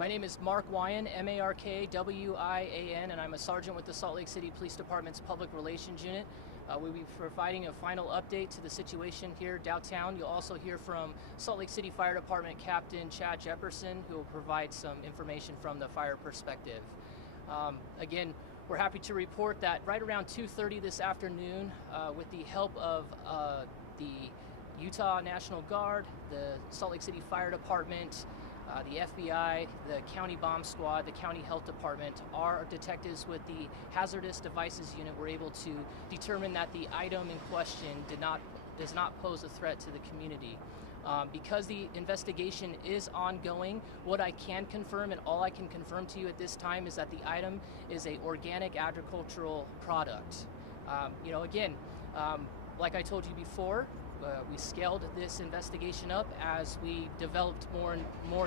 My name is Mark Wyan, M-A-R-K-W-I-A-N, and I'm a sergeant with the Salt Lake City Police Department's Public Relations Unit. We'll be providing a final update to the situation here downtown. You'll also hear from Salt Lake City Fire Department Captain Chad Jefferson, who will provide some information from the fire perspective. Again, we're happy to report that right around 2:30 this afternoon, with the help of the Utah National Guard, the Salt Lake City Fire Department, the FBI, the County Bomb Squad, the County Health Department, our detectives with the Hazardous Devices Unit were able to determine that the item in question does not pose a threat to the community. Because the investigation is ongoing, what I can confirm and all I can confirm to you at this time is that the item is an organic agricultural product. Like I told you before, we scaled this investigation up as we developed more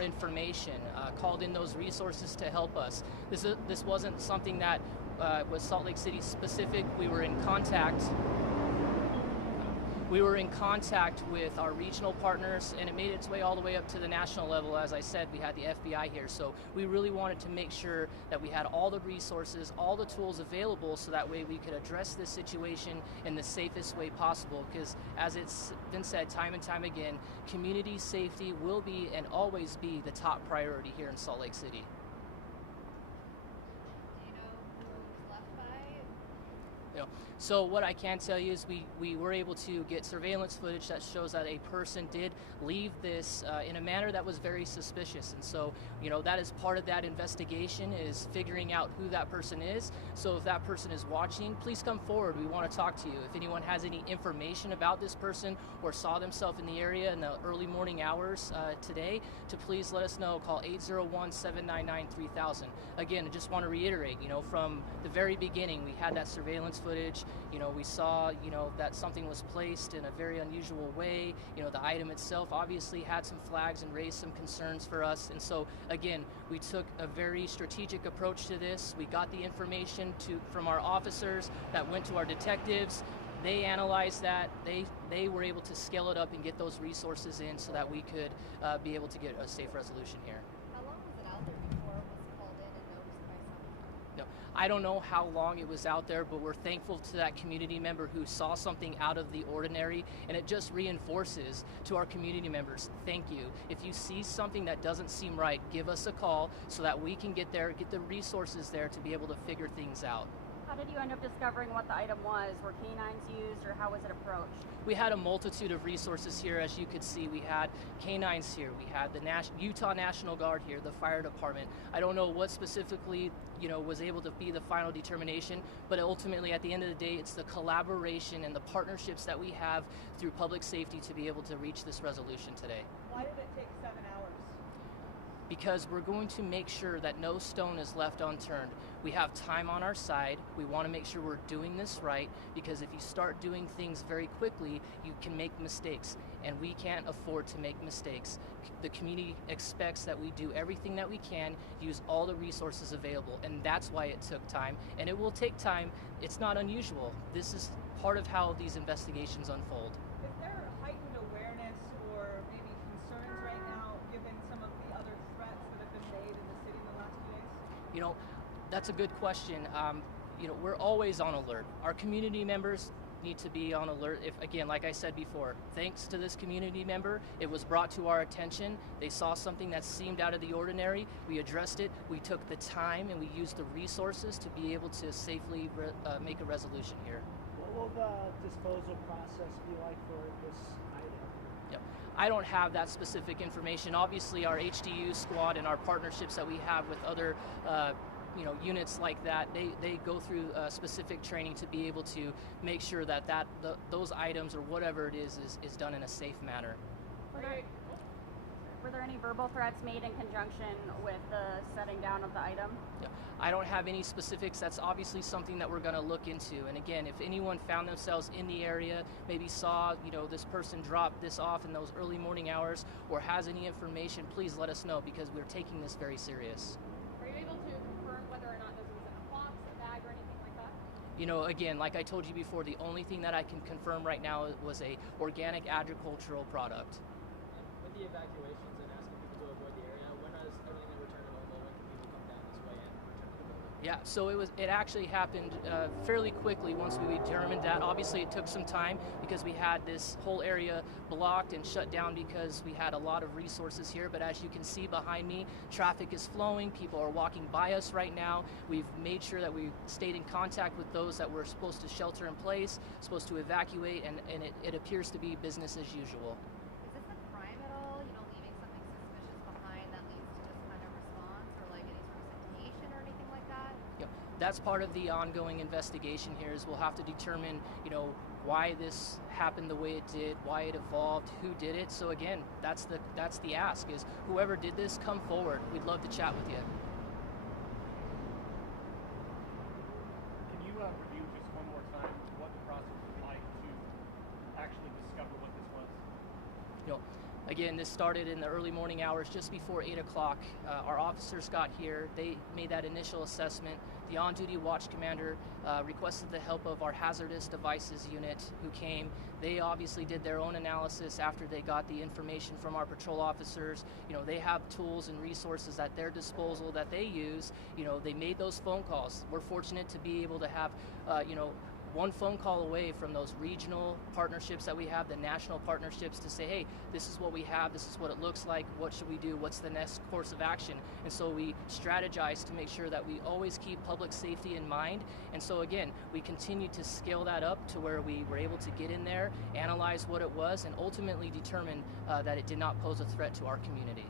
information, called in those resources to help us. This wasn't something that was Salt Lake City specific. We were in contact with our regional partners, and it made its way all the way up to the national level. As I said, we had the FBI here, so we really wanted to make sure that we had all the resources, all the tools available, so that way we could address this situation in the safest way possible, because as it's been said time and time again, community safety will be and always be the top priority here in Salt Lake City. So what I can tell you is we were able to get surveillance footage that shows that a person did leave this in a manner that was very suspicious, and so that is part of that investigation, is figuring out who that person is. So if that person is watching, please come forward. We want to talk to you. If anyone has any information about this person or saw themselves in the area in the early morning hours today, to please let us know. Call 801-799-3000. Again, I just want to reiterate, from the very beginning, we had that surveillance footage. We saw, that something was placed in a very unusual way. The item itself obviously had some flags and raised some concerns for us. And so, again, we took a very strategic approach to this. We got the information from our officers that went to our detectives. They analyzed that. They were able to scale it up and get those resources in so that we could be able to get a safe resolution here. How long was it out there before it was called in and noticed by someone? No, I don't know how long it was out there, but we're thankful to that community member who saw something out of the ordinary, and it just reinforces to our community members, thank you. If you see something that doesn't seem right, give us a call so that we can get the resources there to be able to figure things out. How did you end up discovering what the item was? Were canines used, or how was it approached? We had a multitude of resources here. As you could see, we had canines here. We had the Utah National Guard here, the fire department. I don't know what specifically, was able to be the final determination, but ultimately, at the end of the day, it's the collaboration and the partnerships that we have through public safety to be able to reach this resolution today. Why did it take 7 hours? Because we're going to make sure that no stone is left unturned. We have time on our side. We want to make sure we're doing this right, because if you start doing things very quickly, you can make mistakes, and we can't afford to make mistakes. The community expects that we do everything that we can, use all the resources available, and that's why it took time, and it will take time. It's not unusual. This is part of how these investigations unfold. Is there heightened awareness or maybe concerns right now, given some of the other threats that have been made in the city in the last few days? That's a good question. We're always on alert. Our community members need to be on alert. If, again, like I said before, thanks to this community member, it was brought to our attention. They saw something that seemed out of the ordinary. We addressed it. We took the time and we used the resources to be able to safely make a resolution here. What will the disposal process be like for this item? I don't have that specific information. Obviously, our HDU squad and our partnerships that we have with other units like that, they go through specific training to be able to make sure that those items or whatever it is done in a safe manner. Were there any verbal threats made in conjunction with the setting down of the item? I don't have any specifics. That's obviously something that we're going to look into. And again, if anyone found themselves in the area, maybe saw this person drop this off in those early morning hours, or has any information, please let us know, because we're taking this very serious. Are you able to confirm whether or not this was in a box, a bag, or anything like that? Again, like I told you before, the only thing that I can confirm right now was a organic agricultural product. With the evacuations and asking people to avoid the area, when is everything going to return to normal? Yeah, so it actually happened fairly quickly once we determined that. Obviously, it took some time because we had this whole area blocked and shut down because we had a lot of resources here. But as you can see behind me, traffic is flowing. People are walking by us right now. We've made sure that we stayed in contact with those that were supposed to shelter in place, supposed to evacuate, and it appears to be business as usual. Is this a crime at all? You know, leaving something suspicious behind that leads to this kind of response, or like any sort of citation or anything like that? Yep. That's part of the ongoing investigation here is we'll have to determine, why this happened the way it did, why it evolved, who did it. So again, that's the ask is whoever did this, come forward. We'd love to chat with you. Can you review just one more time what the process was like to actually discover what this was? Again, this started in the early morning hours, just before 8 o'clock. Our officers got here. They made that initial assessment. The on-duty watch commander requested the help of our hazardous devices unit who came. They obviously did their own analysis after they got the information from our patrol officers. They have tools and resources at their disposal that they use. They made those phone calls. We're fortunate to be able to have, one phone call away from those regional partnerships that we have, the national partnerships, to say, hey, this is what we have, this is what it looks like, what should we do, what's the next course of action? And so we strategize to make sure that we always keep public safety in mind. And so again, we continue to scale that up to where we were able to get in there, analyze what it was, and ultimately determine that it did not pose a threat to our community.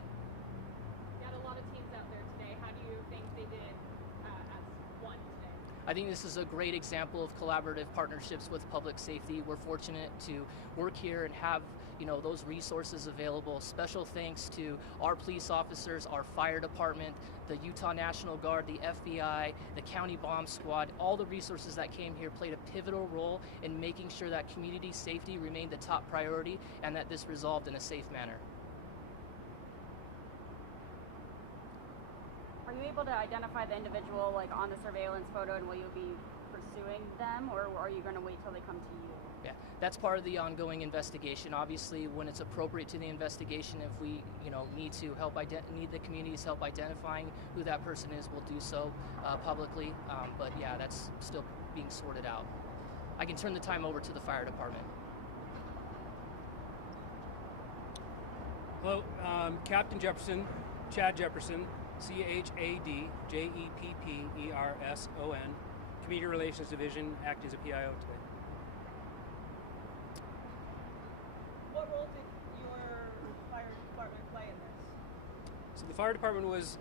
You had a lot of teams out there today. How do you think they did as one today? I think this is a great example of collaborative partnerships with public safety. We're fortunate to work here and have those resources available. Special thanks to our police officers, our fire department, the Utah National Guard, the FBI, the county bomb squad. All the resources that came here played a pivotal role in making sure that community safety remained the top priority and that this resolved in a safe manner. Are you able to identify the individual on the surveillance photo, and will you be pursuing them, or are you going to wait till they come to you? Yeah, that's part of the ongoing investigation. Obviously, when it's appropriate to the investigation, if we need to need the community's help identifying who that person is, we'll do so publicly. But yeah, that's still being sorted out. I can turn the time over to the fire department. Hello, Captain Jefferson, Chad Jefferson, CHADJEPPERSON, Community Relations Division, act as a PIO today. What role did your fire department play in this? So the fire department was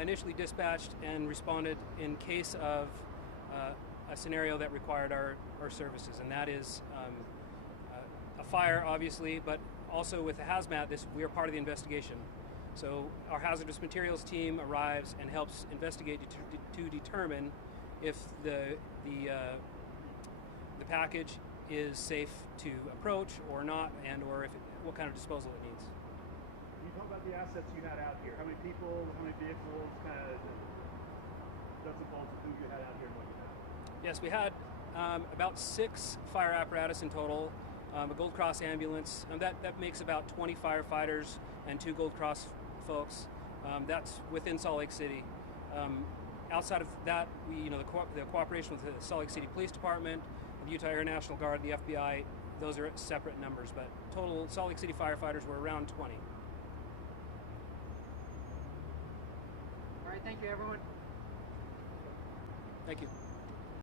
initially dispatched and responded in case of a scenario that required our services, and that is a fire, obviously, but also with the hazmat, we are part of the investigation. So our hazardous materials team arrives and helps investigate to determine if the package is safe to approach or not, and or what kind of disposal it needs. Can you talk about the assets you had out here? How many people, how many vehicles, kind of nuts and bolts of who you had out here and what you had? Yes, we had about 6 fire apparatus in total, a Gold Cross ambulance, and that makes about 20 firefighters and 2 Gold Cross folks. That's within Salt Lake City. Outside of that, the cooperation with the Salt Lake City Police Department, the Utah Air National Guard, the FBI, those are separate numbers, but total Salt Lake City firefighters were around 20. All right, thank you, everyone. Thank you.